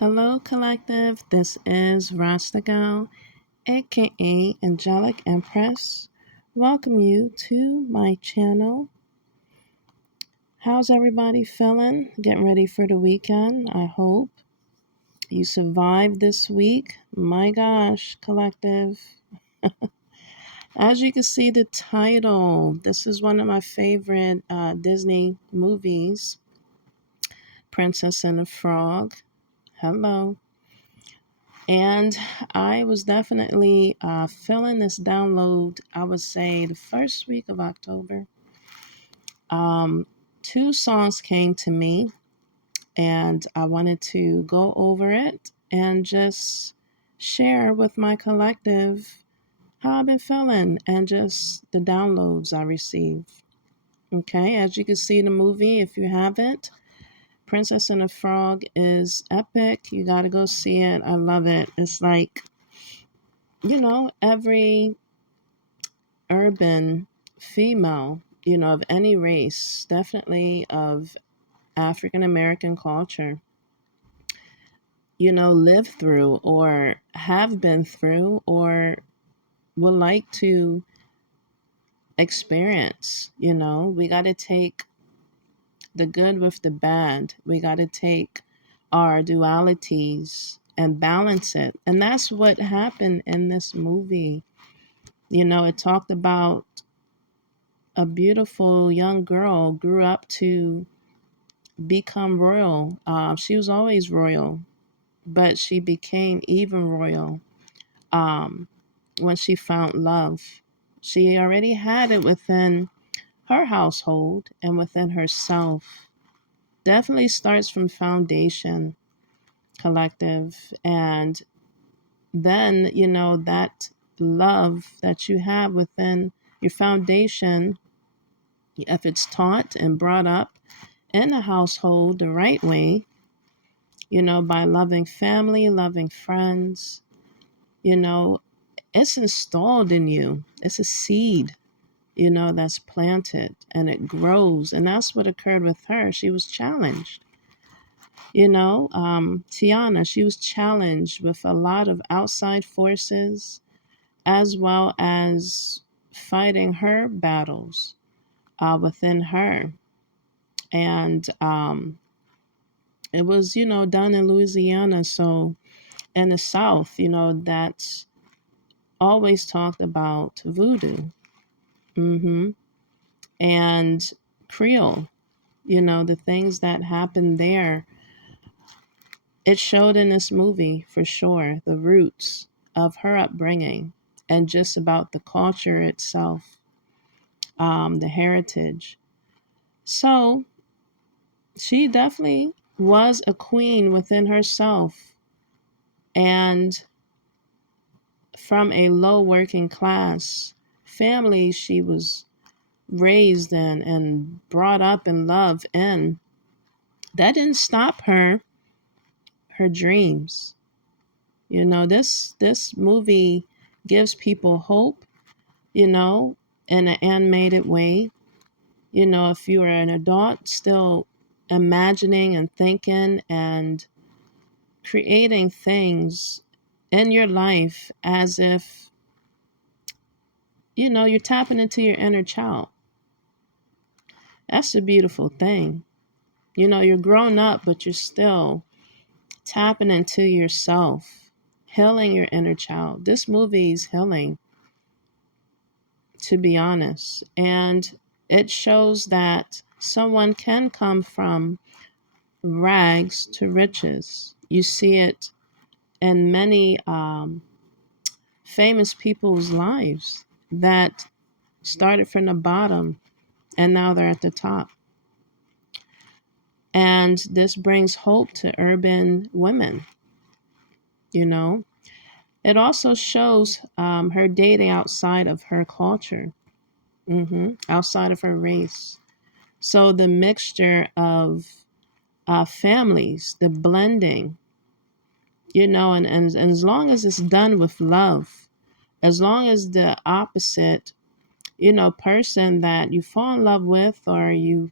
Hello, collective. This is Rasta Gal, aka Angelic Empress. Welcome you to my channel. How's everybody feeling? Getting ready for the weekend. I hope you survived this week. My gosh, collective. As you can see, the title. This is one of my favorite Disney movies, Princess and the Frog. Hello. And I was definitely feeling this download, I would say, the first week of October. Two songs came to me, and I wanted to go over it and just share with my collective how I've been feeling and just the downloads I received. Okay, as you can see the movie, if you haven't, Princess and the Frog is epic. You got to go see it. I love it. It's like, every urban female, of any race, definitely of African American culture, live through or have been through or would like to experience. We got to take the good with the bad. We got to take our dualities and balance it. And that's what happened in this movie. It talked about a beautiful young girl grew up to become royal. She was always royal, but she became even royal um, when she found love. She already had it within her household and within herself. Definitely starts from foundation, collective. And then, that love that you have within your foundation, if it's taught and brought up in a household the right way, by loving family, loving friends, you know, it's installed in you. It's a seed, that's planted and it grows. And that's what occurred with her. She was challenged. Tiana, she was challenged with a lot of outside forces as well as fighting her battles within her. And it was, done in Louisiana. So in the South, that's always talked about voodoo and Creole, the things that happened there. It showed in this movie for sure the roots of her upbringing and just about the culture itself, the heritage. So she definitely was a queen within herself and from a low working class family she was raised in and brought up and loved in. That didn't stop her dreams. This movie gives people hope, in an animated way. If you are an adult still imagining and thinking and creating things in your life as if, you're tapping into your inner child. That's a beautiful thing. You're grown up, but you're still tapping into yourself, healing your inner child. This movie is healing, to be honest. And it shows that someone can come from rags to riches. You see it in many famous people's lives that started from the bottom and now they're at the top. And this brings hope to urban women, It also shows her dating outside of her culture, outside of her race. So the mixture of families, the blending, and as long as it's done with love, as long as the opposite, person that you fall in love with or you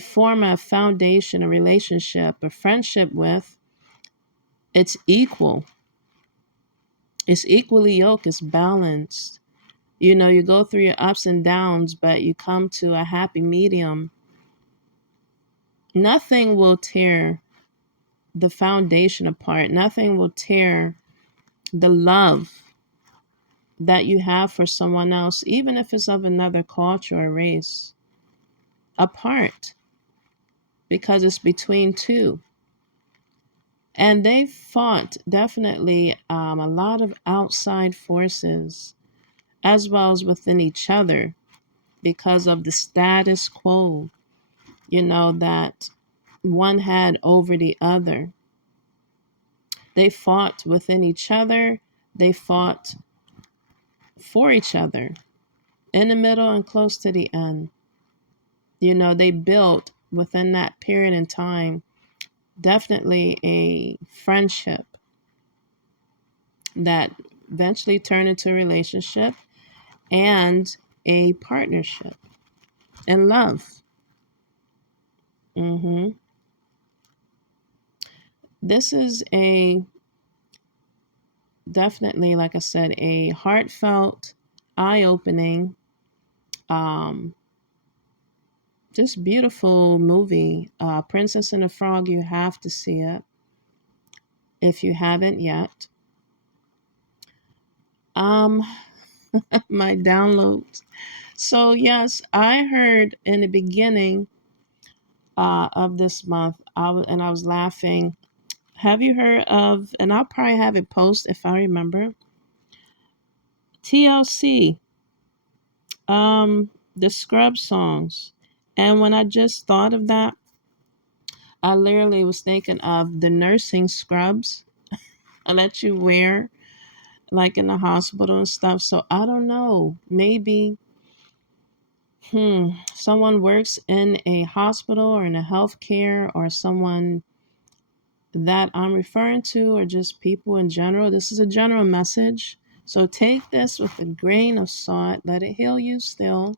form a foundation, a relationship, a friendship with, It's equal. It's equally yoked. It's balanced. You go through your ups and downs, but you come to a happy medium. Nothing will tear the foundation apart. Nothing will tear the love that you have for someone else, even if it's of another culture or race, apart, because it's between two. And they fought definitely a lot of outside forces as well as within each other because of the status quo, that one had over the other. They fought within each other. They fought for each other in the middle and close to the end. They built within that period in time definitely a friendship that eventually turned into a relationship and a partnership and love. This is definitely, like I said, a heartfelt, eye-opening, just beautiful movie. Princess and the Frog, you have to see it if you haven't yet. My downloads. So yes, I heard in the beginning of this month, I was laughing. Have you heard of, and I'll probably have it post if I remember, TLC, the Scrub songs. And when I just thought of that, I literally was thinking of the nursing scrubs I let you wear, like in the hospital and stuff. So I don't know, maybe someone works in a hospital or in a healthcare, or someone that I'm referring to, or just people in general. This is a general message. So take this with a grain of salt. Let it heal you still.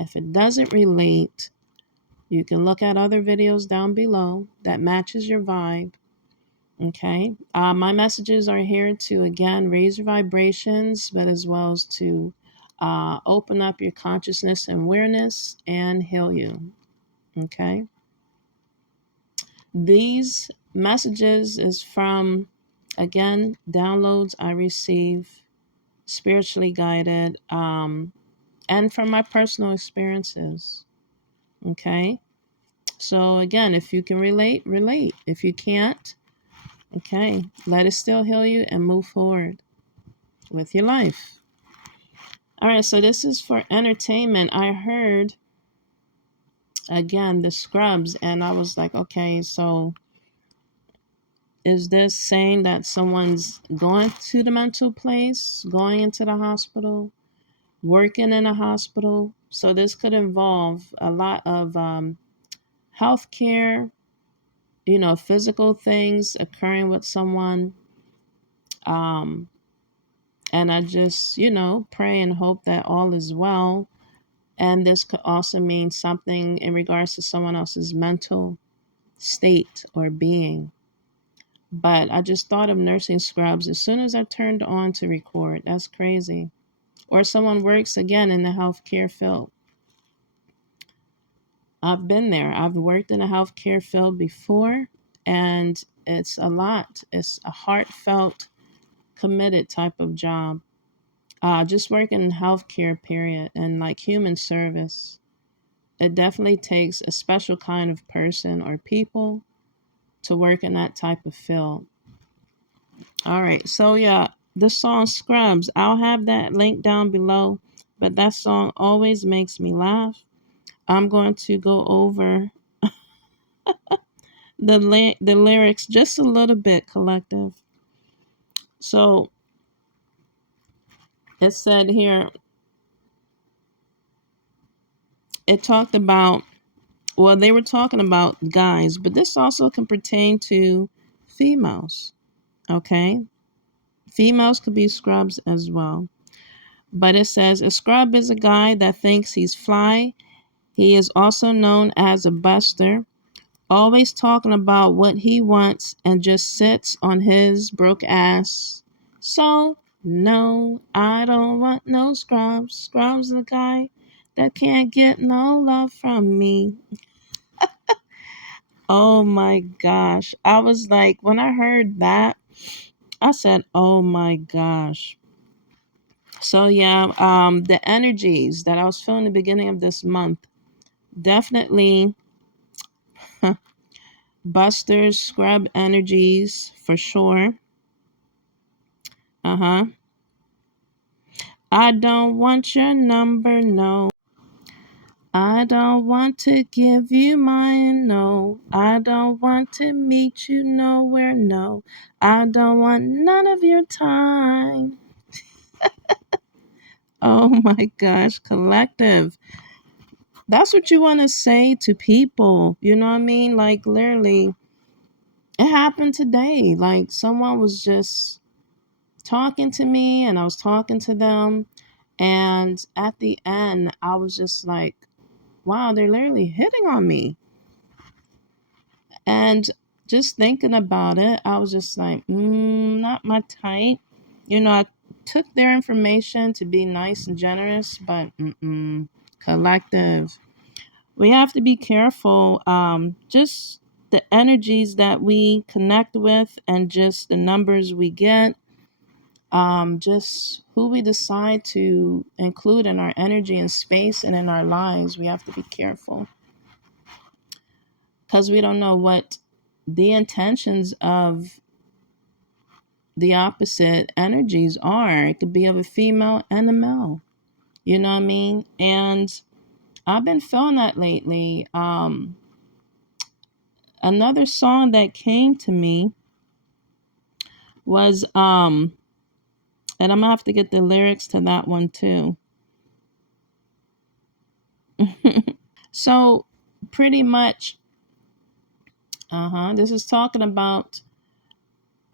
If it doesn't relate, you can look at other videos down below that matches your vibe. Okay. My messages are here to, again, raise your vibrations, but as well as to open up your consciousness and awareness and heal you. Okay. These messages is from, again, downloads I receive, spiritually guided, and from my personal experiences. Okay. So again, if you can relate, relate. If you can't, okay, let it still heal you and move forward with your life. All right, so this is for entertainment. I heard, again, the Scrubs, and I was like, okay, so is this saying that someone's going to the mental place, going into the hospital, working in a hospital? So this could involve a lot of healthcare, physical things occurring with someone. And I just, pray and hope that all is well. And this could also mean something in regards to someone else's mental state or being. But I just thought of nursing scrubs as soon as I turned on to record. That's crazy. Or someone works, again, in the healthcare field. I've been there. I've worked in the healthcare field before, and it's a lot. It's a heartfelt, committed type of job. Just working in healthcare, period, and like human service. It definitely takes a special kind of person or people to work in that type of field. All right, so yeah, the song Scrubs, I'll have that link down below, but that song always makes me laugh. I'm going to go over the lyrics just a little bit, collective. So it said here, it talked about, well, they were talking about guys, but this also can pertain to females, okay? Females could be scrubs as well. But it says, a scrub is a guy that thinks he's fly. He is also known as a buster always talking about what he wants and just sits on his broke ass. So, no, I don't want no scrubs. Scrubs the guy that can't get no love from me. Oh my gosh. I was like, when I heard that, I said, oh my gosh. So yeah, the energies that I was feeling the beginning of this month, definitely Buster's scrub energies for sure. Uh-huh. I don't want your number, no. I don't want to give you mine, no. I don't want to meet you nowhere, no. I don't want none of your time. Oh my gosh, collective. That's what you want to say to people. You know what I mean? Like, literally, it happened today. Like, someone was just talking to me and I was talking to them. And at the end, I was just like, wow, they're literally hitting on me. And just thinking about it, I was just like, not my type. You know, I took their information to be nice and generous, but collective. We have to be careful. Just the energies that we connect with and just the numbers we get. Just who we decide to include in our energy and space and in our lives. We have to be careful because we don't know what the intentions of the opposite energies are. It could be of a female and a male. You know what I mean? And I've been feeling that lately. Another song that came to me was and I'm gonna have to get the lyrics to that one too. So pretty much, this is talking about,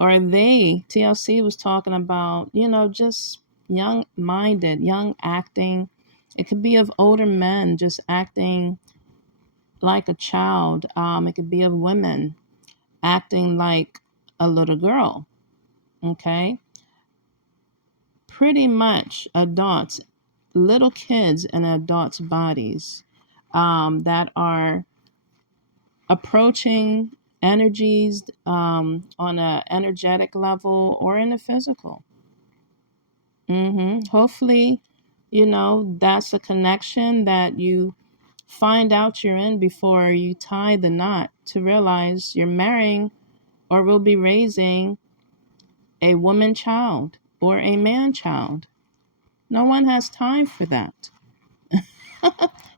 or they, TLC was talking about, just young minded, young acting. It could be of older men just acting like a child. It could be of women acting like a little girl. Okay. Pretty much adults, little kids in adults' bodies that are approaching energies on a energetic level or in a physical. Hopefully, that's a connection that you find out you're in before you tie the knot to realize you're marrying or will be raising a woman child or a man child. No one has time for that.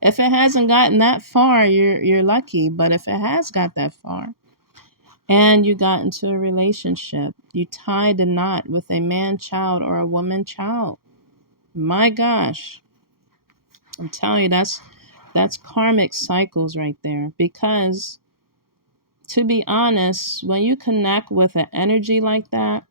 If it hasn't gotten that far, you're lucky. But if it has got that far and you got into a relationship, you tied a knot with a man child or a woman child. My gosh, I'm telling you, that's karmic cycles right there. Because to be honest, when you connect with an energy like that,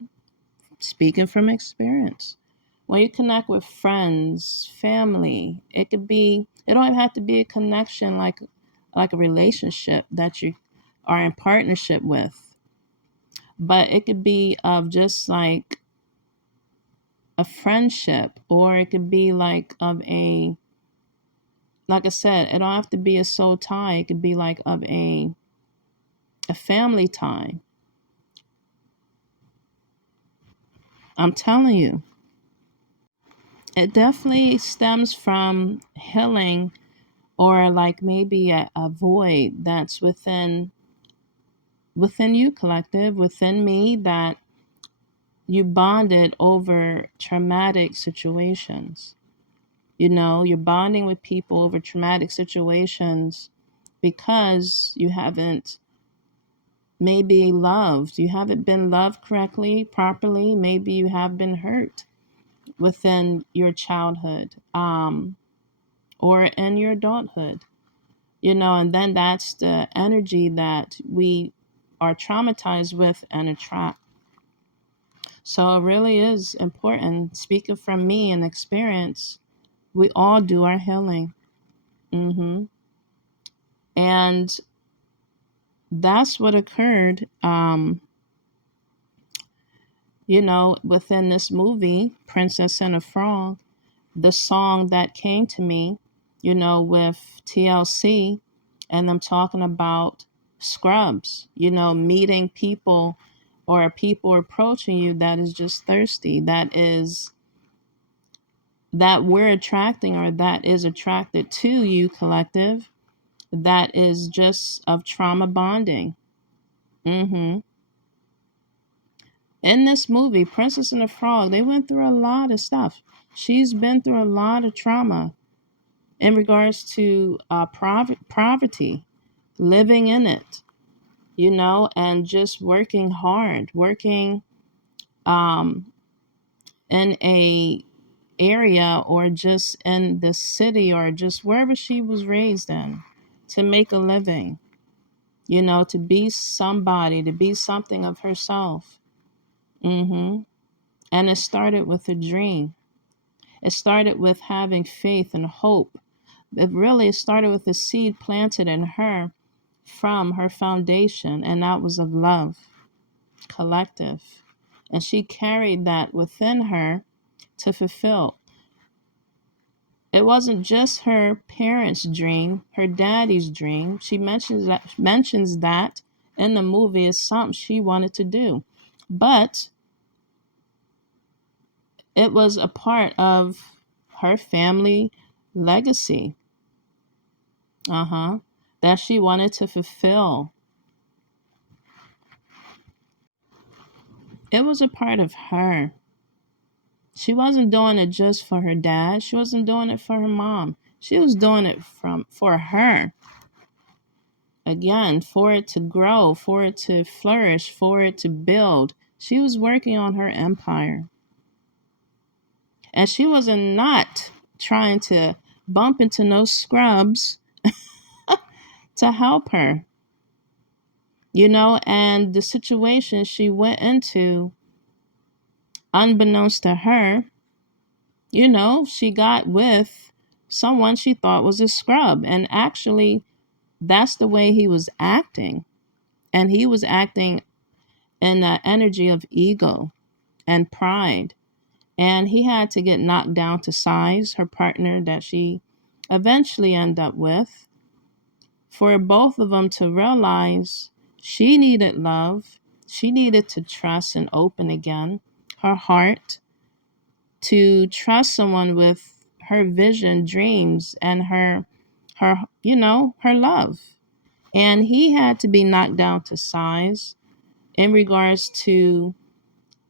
speaking from experience, when you connect with friends, family, it don't have to be a connection like a relationship that you are in partnership with, but it could be of just like a friendship, or it could be like I said, it don't have to be a soul tie. It could be like of a family tie. I'm telling you, it definitely stems from healing, or like maybe a void that's within you, collective, within me, that you bonded over traumatic situations. You're bonding with people over traumatic situations because you haven't maybe loved. You haven't been loved correctly, properly. Maybe you have been hurt within your childhood, or in your adulthood. And then that's the energy that we are traumatized with and attract. So it really is important. Speaking from me and experience, we all do our healing. And that's what occurred, within this movie, Princess and the Frog. The song that came to me, with TLC and them talking about scrubs, meeting people or people approaching you that is just thirsty, that we're attracting or that is attracted to you, collective, that is just of trauma bonding. In this movie, Princess and the Frog, they went through a lot of stuff. She's been through a lot of trauma in regards to poverty, living in it, and just working hard, working in a area or just in the city or just wherever she was raised in to make a living, to be somebody, to be something of herself. And it started with a dream. It started with having faith and hope. It started with a seed planted in her from her foundation, and that was of love, collective. And she carried that within her to fulfill. It wasn't just her parents' dream, her daddy's dream. She mentions that in the movie is something she wanted to do. But it was a part of her family legacy. That she wanted to fulfill. It was a part of her. She wasn't doing it just for her dad. She wasn't doing it for her mom. She was doing it for her. Again, for it to grow, for it to flourish, for it to build. She was working on her empire. And she wasn't not trying to bump into no scrubs to help her. And the situation she went into, unbeknownst to her, she got with someone she thought was a scrub. And actually, that's the way he was acting. And he was acting in the energy of ego and pride. And he had to get knocked down to size, her partner that she eventually ended up with, for both of them to realize she needed love. She needed to trust and open again her heart, to trust someone with her vision, dreams, and her love. And he had to be knocked down to size in regards to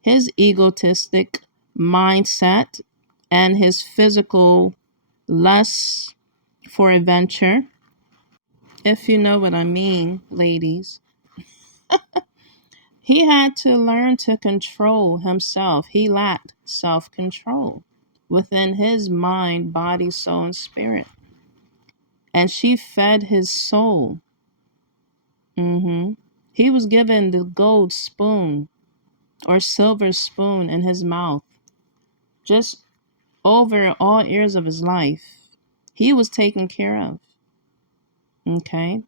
his egotistic mindset and his physical lust for adventure. If you know what I mean, ladies. He had to learn to control himself. He lacked self-control within his mind, body, soul, and spirit. And she fed his soul. He was given the gold spoon or silver spoon in his mouth, just over all years of his life. He was taken care of. Okay.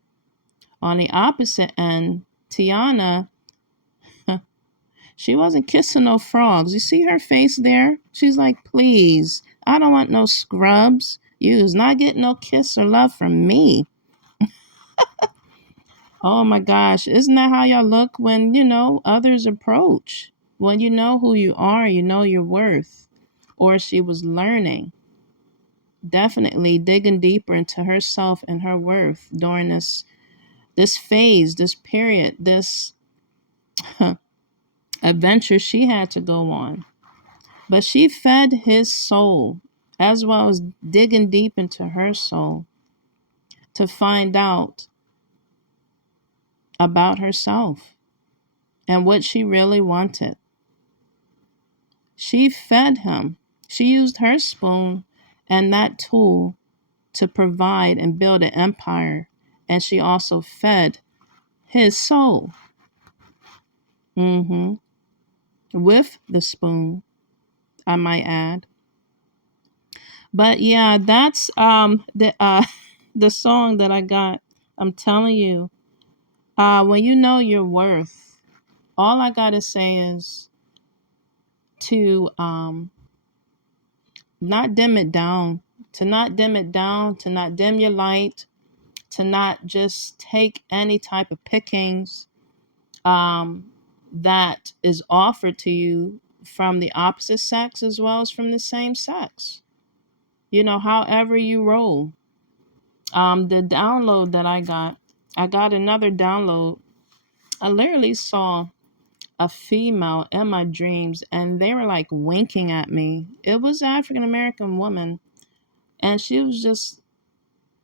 On the opposite end, Tiana, she wasn't kissing no frogs. You see her face there? She's like, please, I don't want no scrubs. You's not getting no kiss or love from me. Oh my gosh, isn't that how y'all look when, others approach? When you know who you are, you know your worth. Or she was learning, definitely digging deeper into herself and her worth during this phase, this period, this adventure she had to go on. But she fed his soul as well as digging deep into her soul to find out about herself and what she really wanted. She fed him. She used her spoon and that tool to provide and build an empire. And she also fed his soul. With the spoon, I might add. But yeah, that's the the song that I got. I'm telling you, When you know your worth, all I gotta say is to not dim it down, to not dim it down, to not dim your light, to not just take any type of pickings that is offered to you from the opposite sex as well as from the same sex. You know, however you roll. The download that I got another download. I literally saw a female in my dreams and they were like winking at me. It was an African American woman and she was just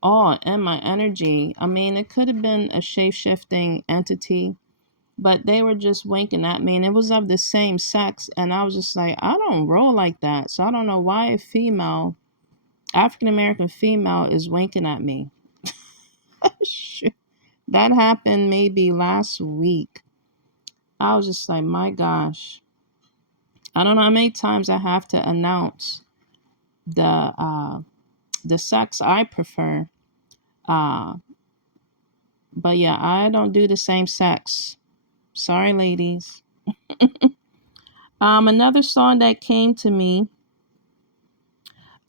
all in my energy. I mean, it could have been a shape shifting entity, but they were just winking at me and it was of the same sex. And I was just like, I don't roll like that. So I don't know why a female, African American female, is winking at me. That happened maybe last week. I was just like, my gosh. I don't know how many times I have to announce the sex I prefer. Uh, but yeah, I don't do the same sex. Sorry, ladies. Another song that came to me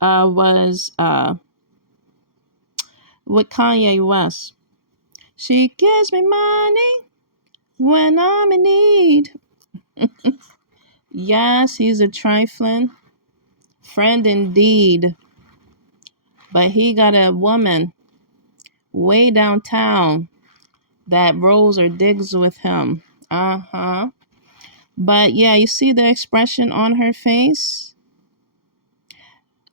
was with Kanye West. She gives me money when I'm in need. Yes, he's a trifling friend indeed. But he got a woman way downtown that rolls or digs with him. Uh-huh. But yeah, you see the expression on her face?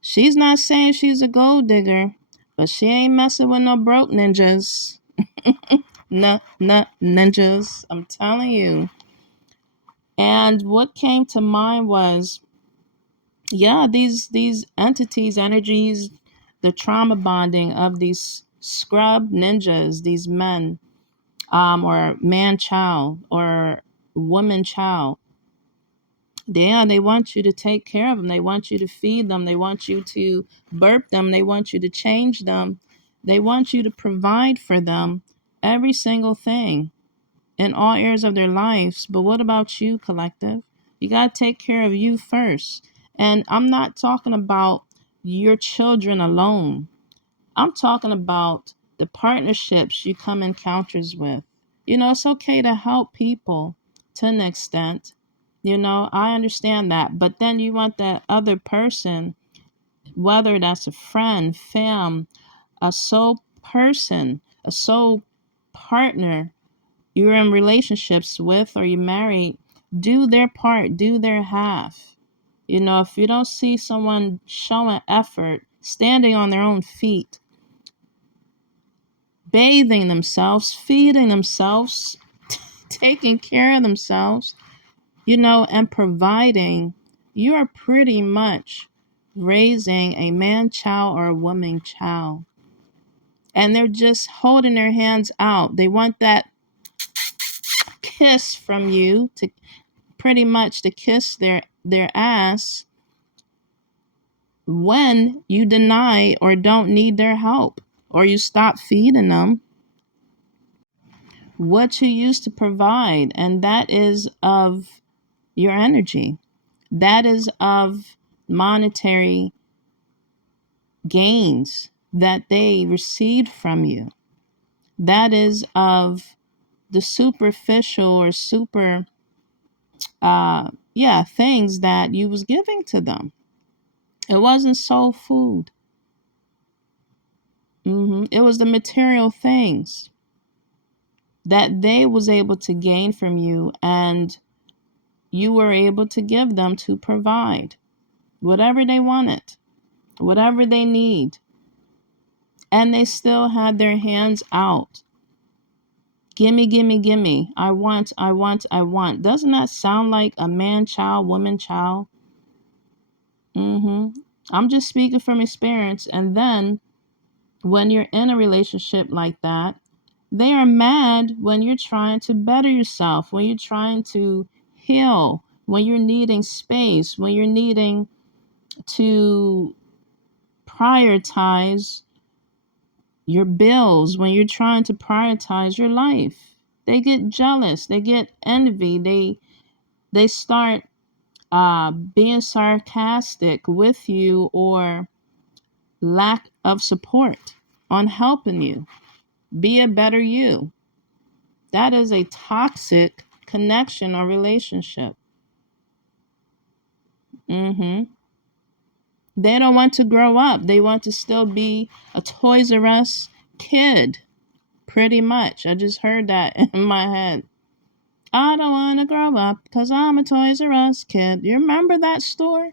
She's not saying she's a gold digger, but she ain't messing with no broke ninjas. Ninjas. I'm telling you. And what came to mind was, yeah, these entities, energies, the trauma bonding of these scrub ninjas, these men, or man child or woman child. They want you to take care of them. They want you to feed them. They want you to burp them. They want you to change them. They want you to provide for them every single thing in all areas of their lives. But what about you, collective? You got to take care of you first. And I'm not talking about your children alone. I'm talking about the partnerships you come encounters with. You know, it's okay to help people to an extent. You know, I understand that. But then you want that other person, whether that's a friend, fam, a soul person, a soul partner you're in relationships with or you're married, do their part, do their half. You know, if you don't see someone showing effort, standing on their own feet, bathing themselves, feeding themselves, taking care of themselves, you know, and providing, you are pretty much raising a man child or a woman child. And they're just holding their hands out. They want that kiss from you to pretty much to kiss their ass when you deny or don't need their help or you stop feeding them what you used to provide, and that is of your energy. That is of monetary gains that they received from you. That is of the superficial or super things that you was giving to them. It wasn't soul food. It was the material things that they was able to gain from you, and you were able to give them to provide whatever they wanted, whatever they need. And they still had their hands out. Gimme, gimme, gimme. I want, I want, I want. Doesn't that sound like a man child, woman child? I'm just speaking from experience. And then when you're in a relationship like that, they are mad when you're trying to better yourself, when you're trying to heal, when you're needing space, when you're needing to prioritize your bills, when you're trying to prioritize your life. They get jealous. They get envy. They start being sarcastic with you or lack of support on helping you be a better you. That is a toxic connection or relationship. hmm They don't want to grow up. They want to still be a Toys R Us kid, pretty much. I just heard that in my head. I don't want to grow up because I'm a Toys R Us kid. You remember that store?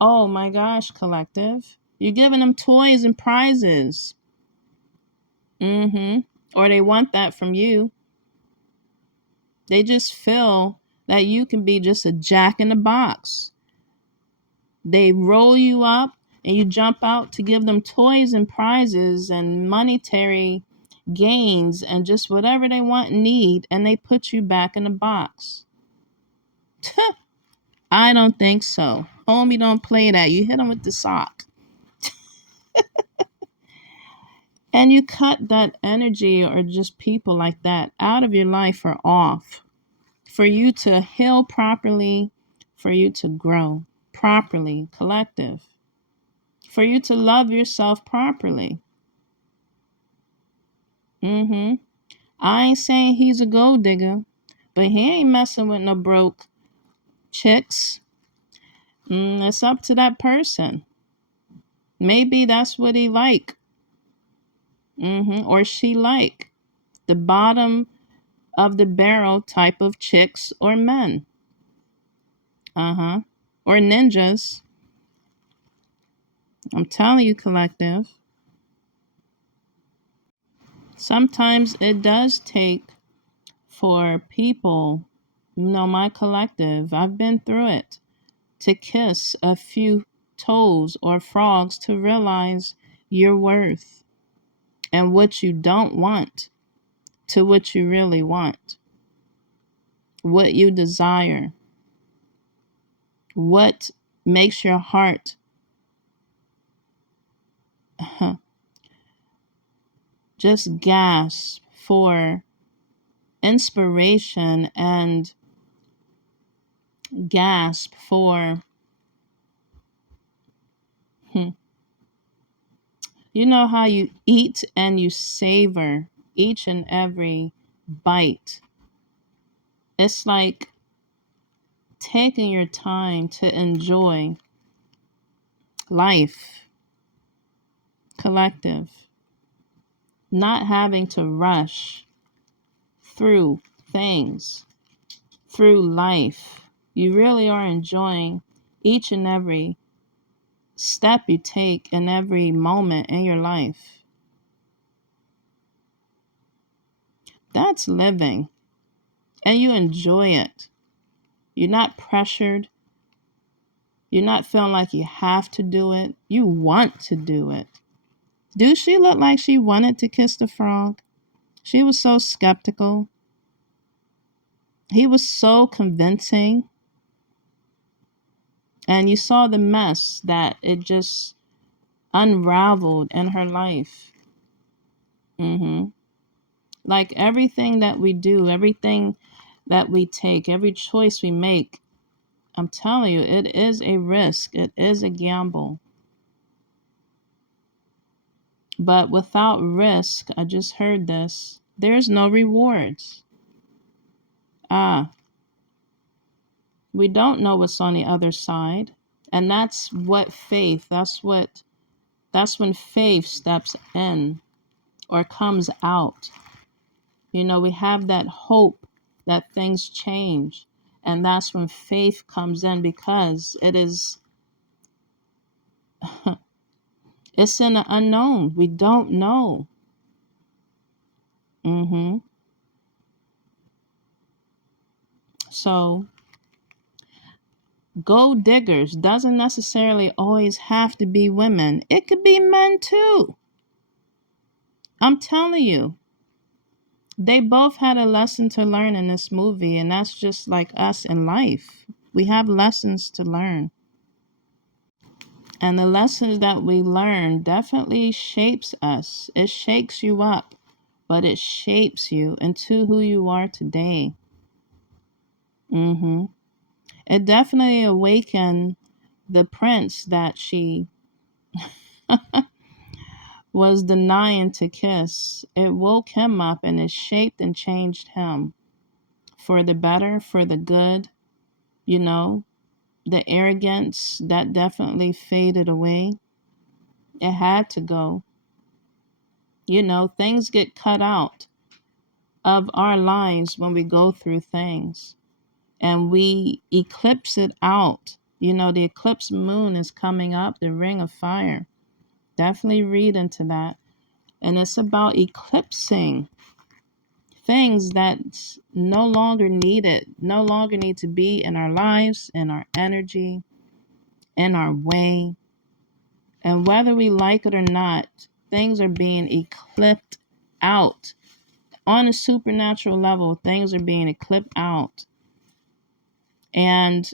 Oh my gosh, collective. You're giving them toys and prizes. Or they want that from you. They just feel that you can be just a jack in the box. They roll you up and you jump out to give them toys and prizes and monetary gains and just whatever they want and need, and they put you back in the box. I don't think so. Homie, don't play that. You hit them with the sock. And you cut that energy or just people like that out of your life or off for you to heal properly, for you to grow properly, collective, for you to love yourself properly. I ain't saying he's a gold digger, but he ain't messing with no broke chicks. It's up to that person. Maybe that's what he like, or she like. The bottom of the barrel type of chicks or men. Or ninjas. I'm telling you, collective. Sometimes it does take for people, my collective, I've been through it, to kiss a few toes or frogs to realize your worth and what you don't want to what you really want, what you desire, what makes your heart just gasp for inspiration and gasp for, you know how you eat and you savor each and every bite. It's like taking your time to enjoy life, collective, not having to rush through things, through life. You really are enjoying each and every step you take in every moment in your life. That's living. And you enjoy it. You're not pressured. You're not feeling like you have to do it. You want to do it. Do she look like she wanted to kiss the frog? She was so skeptical. He was so convincing. And you saw the mess that it just unraveled in her life. Like everything that we do, everything that we take, every choice we make, I'm telling you, it is a risk. It is a gamble. But without risk, I just heard this, there's no rewards. We don't know what's on the other side. And that's what faith, that's when faith steps in or comes out. We have that hope that things change. And that's when faith comes in because it's in the unknown. We don't know. So gold diggers doesn't necessarily always have to be women. It could be men too. I'm telling you. They both had a lesson to learn in this movie, and that's just like us in life. We have lessons to learn. And the lessons that we learn definitely shapes us. It shakes you up but it shapes you into who you are today. Mm-hmm. It definitely awakened the prince that she was denying to kiss. It woke him up and it shaped and changed him for the better, for the good. You know, the arrogance that definitely faded away. It had to go. You know, things get cut out of our lives when we go through things and we eclipse it out. You know, the eclipse moon is coming up, the ring of fire. Definitely read into that. And it's about eclipsing things that no longer needed, no longer need to be in our lives, in our energy, in our way. And whether we like it or not, things are being eclipsed out. On a supernatural level, things are being eclipsed out. And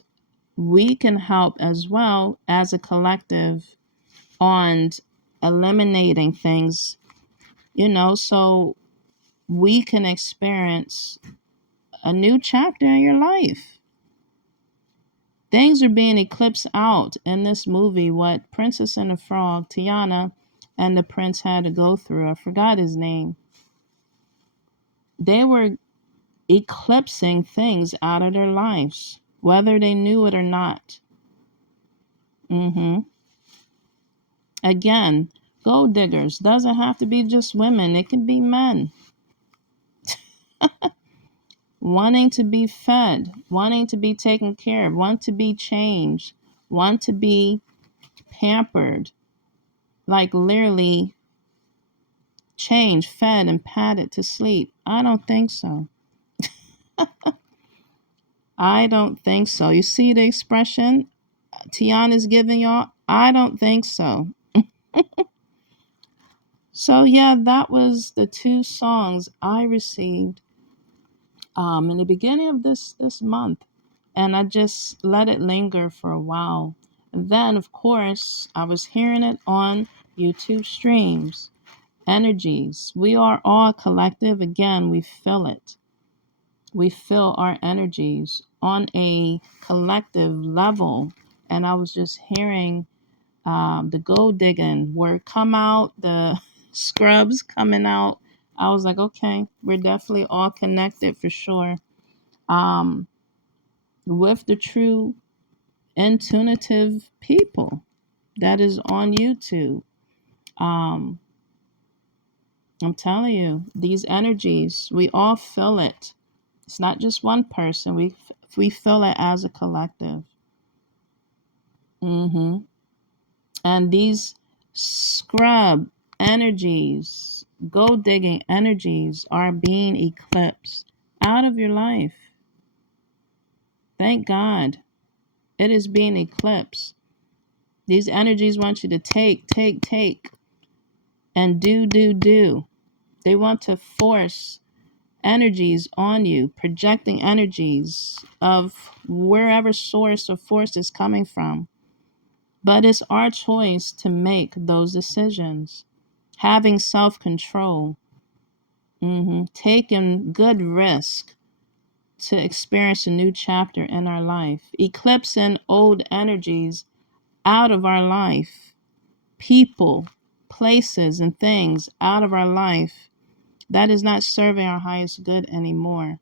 we can help as well as a collective on eliminating things, you know, so we can experience a new chapter in your life. Things are being eclipsed out in this movie, what Princess and the Frog, Tiana, and the prince had to go through. I forgot his name. They were eclipsing things out of their lives, whether they knew it or not. Again, gold diggers doesn't have to be just women, it can be men. Wanting to be fed, wanting to be taken care of, want to be changed, want to be pampered, like literally changed, fed, and patted to sleep. I don't think so. I don't think so. You see the expression Tiana's giving y'all? I don't think so. So yeah, that was the two songs I received in the beginning of this month, and I just let it linger for a while. And then, of course, I was hearing it on YouTube streams. Energies. We are all collective. Again, we feel it. We feel our energies on a collective level. And I was just hearing the gold digging word come out, the scrubs coming out. I was like, okay, we're definitely all connected for sure. With the true intuitive people that is on YouTube. I'm telling you, these energies, we all feel it. It's not just one person. We feel it as a collective. And these scrub energies, gold digging energies are being eclipsed out of your life. Thank God. It is being eclipsed. These energies want you to take, and do. They want to force energies on you, projecting energies of wherever source or force is coming from. But it's our choice to make those decisions. Having self-control, taking good risk to experience a new chapter in our life, eclipsing old energies out of our life, people, places, and things out of our life that is not serving our highest good anymore.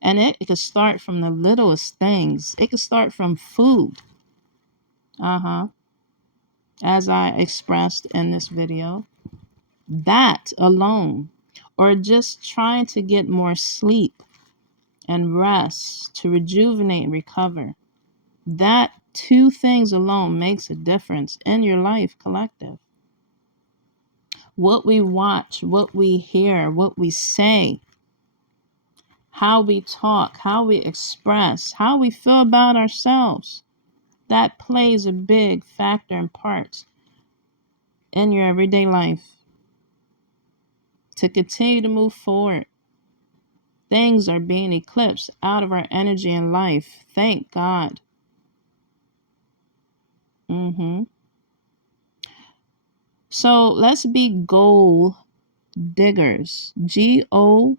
And it could start from the littlest things. It could start from food. As I expressed in this video. That alone. Or just trying to get more sleep and rest to rejuvenate and recover. That two things alone makes a difference in your life collective. What we watch, what we hear, what we say, how we talk, how we express, how we feel about ourselves, that plays a big factor and part in your everyday life. To continue to move forward, things are being eclipsed out of our energy and life. Thank God. So let's be goal Diggers. Goal.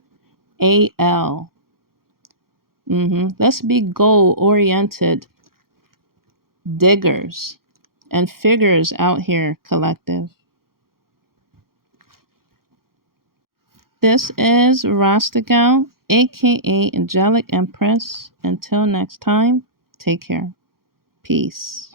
Let's be goal-oriented diggers and figures out here, collective. This is Rasta Gal, aka Angelic Empress. Until next time, take care. Peace.